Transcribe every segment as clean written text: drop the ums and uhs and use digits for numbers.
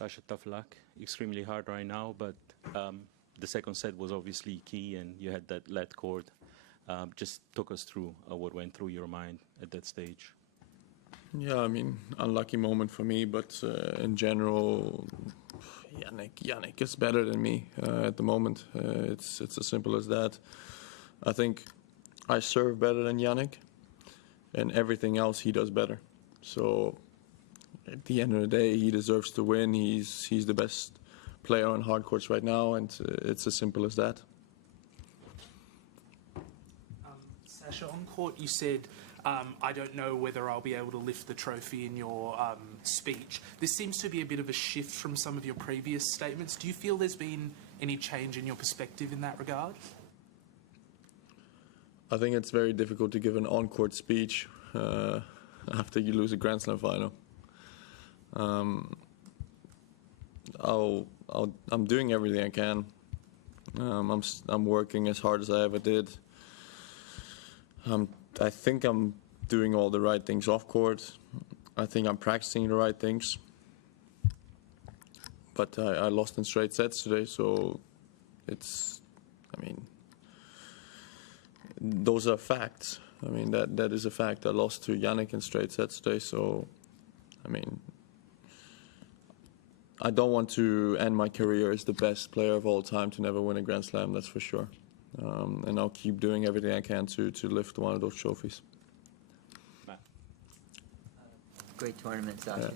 Sasha, tough luck. Extremely hard right now, but the second set was obviously key, and you had that lead court. Just talk us through what went through your mind at that stage. Yeah, I mean, unlucky moment for me, but in general, Jannik is better than me at the moment. It's as simple as that. I think I serve better than Jannik, and everything else he does better. So at the end of the day, he deserves to win. He's the best player on hard courts right now, and it's as simple as that. Sasha, on court you said, I don't know whether I'll be able to lift the trophy in your speech. This seems to be a bit of a shift from some of your previous statements. Do you feel there's been any change in your perspective in that regard? I think it's very difficult to give an on-court speech after you lose a Grand Slam final. I'm doing everything I can. I'm working as hard as I ever did. I think I'm doing all the right things off court. I think I'm practicing the right things. But I lost in straight sets today, so those are facts. I mean, that is a fact. I lost to Jannik in straight sets today, so, I don't want to end my career as the best player of all time to never win a Grand Slam, that's for sure. And I'll keep doing everything I can to lift one of those trophies. Great tournament, Sasha.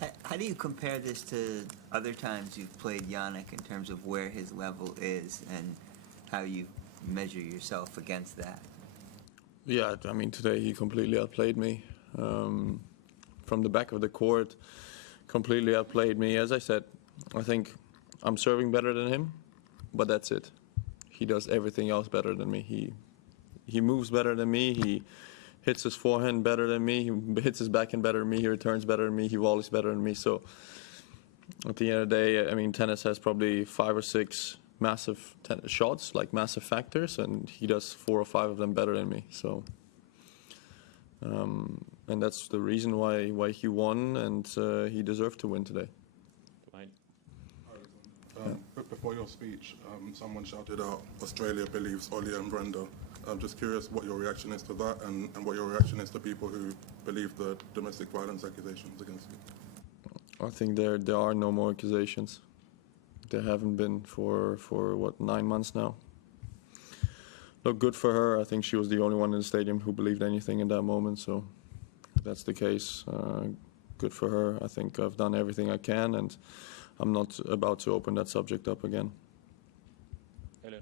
Yeah. How do you compare this to other times you've played Jannik in terms of where his level is and how you measure yourself against that? Yeah, I mean, today he completely outplayed me. From the back of the court, completely outplayed me. As I said, I think I'm serving better than him, but that's it. He does everything else better than me. He moves better than me. He hits his forehand better than me. He hits his backhand better than me. He returns better than me. He volleys better than me. So at the end of the day, I mean, tennis has probably 5 or 6 massive shots, like massive factors, and he does 4 or 5 of them better than me. So, and that's the reason why he won, and he deserved to win today. Before your speech, someone shouted out, "Australia believes Ollie and Brenda." I'm just curious what your reaction is to that, and what your reaction is to people who believe the domestic violence accusations against you. I think there are no more accusations. There haven't been for what, 9 months now. Look, good for her. I think she was the only one in the stadium who believed anything in that moment. So if that's the case, good for her. I think I've done everything I can, and I'm not about to open that subject up again. Aryna. You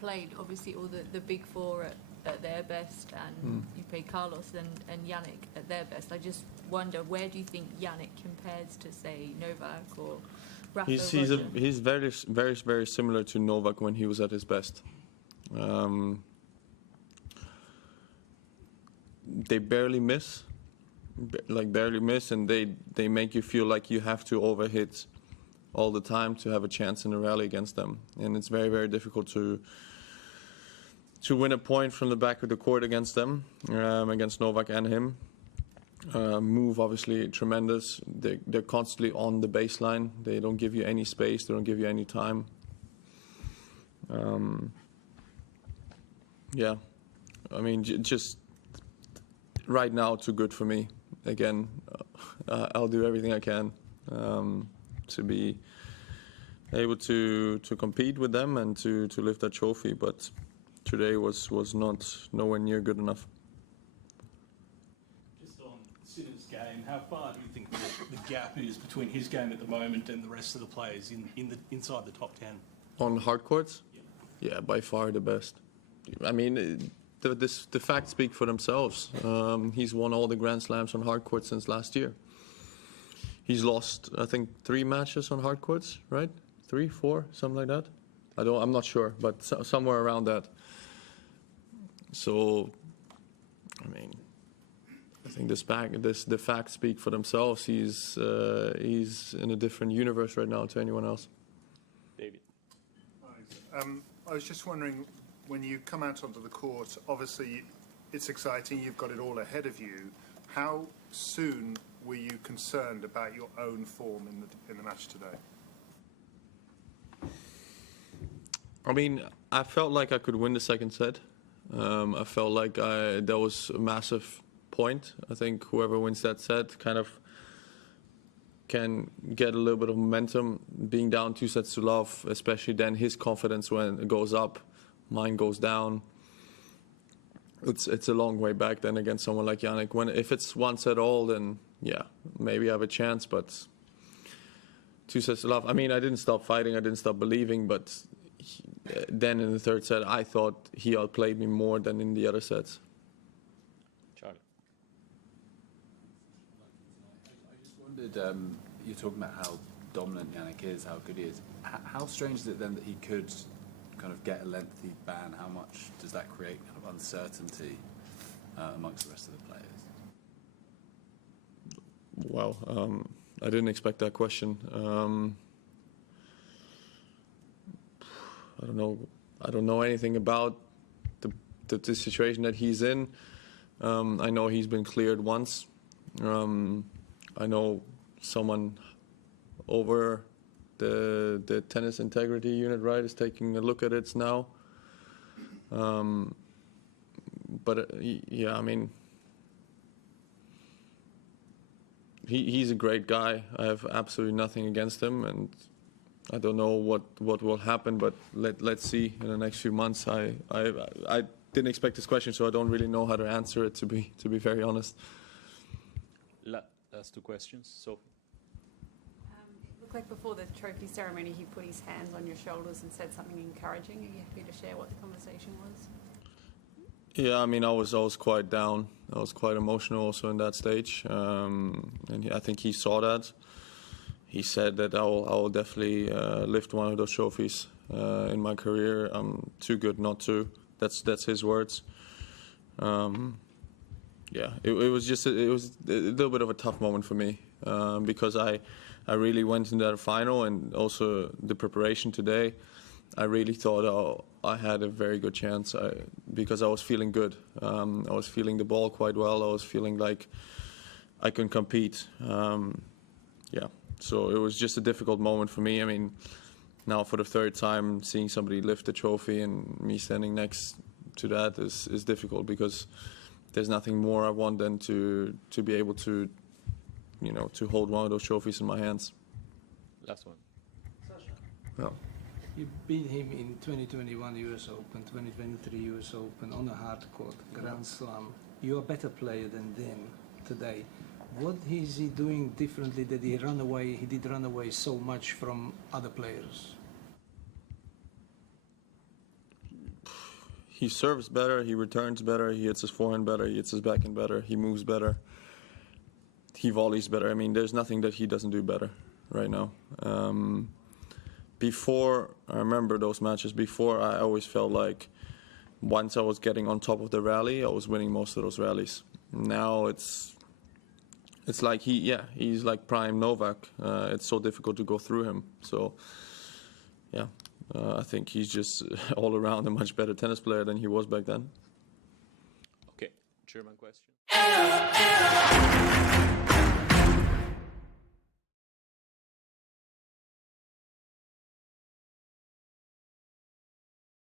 played obviously all the big four at their best, and you played Carlos and Jannik at their best. I just wonder, where do you think Jannik compares to, say, Novak or Rafa? He's very, very, very similar to Novak when he was at his best. They barely miss. And they make you feel like you have to overhit all the time to have a chance in a rally against them. And it's very, very difficult to win a point from the back of the court against them, against Novak and him. Move, obviously, tremendous. They're constantly on the baseline. They don't give you any space. They don't give you any time. Yeah, I mean, just right now, too good for me. Again, I'll do everything I can to be able to compete with them and to lift that trophy. But today was nowhere near good enough. Just on Sinner's game, how far do you think the gap is between his game at the moment and the rest of the players inside the top 10? On hard courts? Yeah, by far the best. I mean, the facts speak for themselves. He's won all the Grand Slams on hard courts since last year. He's lost, I think, 3 matches on hard courts, right? 3, 4, something like that. I'm not sure, but somewhere around that. So, I mean, I think the facts speak for themselves. He's in a different universe right now to anyone else. David. I was just wondering, when you come out onto the court, obviously it's exciting, you've got it all ahead of you. How soon were you concerned about your own form in the match today? I mean, I felt like I could win the second set. I felt like that was a massive point. I think whoever wins that set kind of can get a little bit of momentum. Being down 2-0, especially then his confidence when it goes up, mine goes down. It's a long way back then against someone like Jannik. If it's 1-all, then yeah, maybe I have a chance. But 2-0, I mean, I didn't stop fighting, I didn't stop believing, but then in the third set, I thought he outplayed me more than in the other sets. Charlie. I just wondered, you're talking about how dominant Jannik is, how good he is. How strange is it then that he could kind of get a lengthy ban? How much does that create kind of uncertainty amongst the rest of the players? Wow, I didn't expect that question. I don't know anything about the situation that he's in. I know he's been cleared once. I know someone over the tennis integrity unit, right, is taking a look at it now. But yeah, I mean, he's a great guy. I have absolutely nothing against him, and I don't know what will happen, but let's see in the next few months. I didn't expect this question, so I don't really know how to answer it, to be very honest. Last two questions. Sophie. It looked like before the trophy ceremony he put his hands on your shoulders and said something encouraging. Are you happy to share what the conversation was? Yeah, I mean, I was quite down. I was quite emotional also in that stage, and I think he saw that. He said that I will definitely lift one of those trophies in my career. I'm too good not to. That's his words. Yeah, it was a little bit of a tough moment for me because I really went into that final, and also the preparation today. I really thought I had a very good chance because I was feeling good. I was feeling the ball quite well. I was feeling like I can compete. Yeah. So it was just a difficult moment for me. I mean, now for the third time, seeing somebody lift the trophy and me standing next to that is difficult, because there's nothing more I want than to be able to, to hold one of those trophies in my hands. Last one. Sasha. Yeah. You beat him in 2021 US Open, 2023 US Open on a hard court, Grand Slam. You're a better player than them today. What is he doing differently that he did run away so much from other players? He serves better, he returns better, he hits his forehand better, he hits his backhand better, he moves better, he volleys better. I mean, there's nothing that he doesn't do better right now. Before, I remember those matches, before I always felt like once I was getting on top of the rally, I was winning most of those rallies. Now it's like he's like prime Novak. It's so difficult to go through him. So, yeah, I think he's just all around a much better tennis player than he was back then. Okay, German question.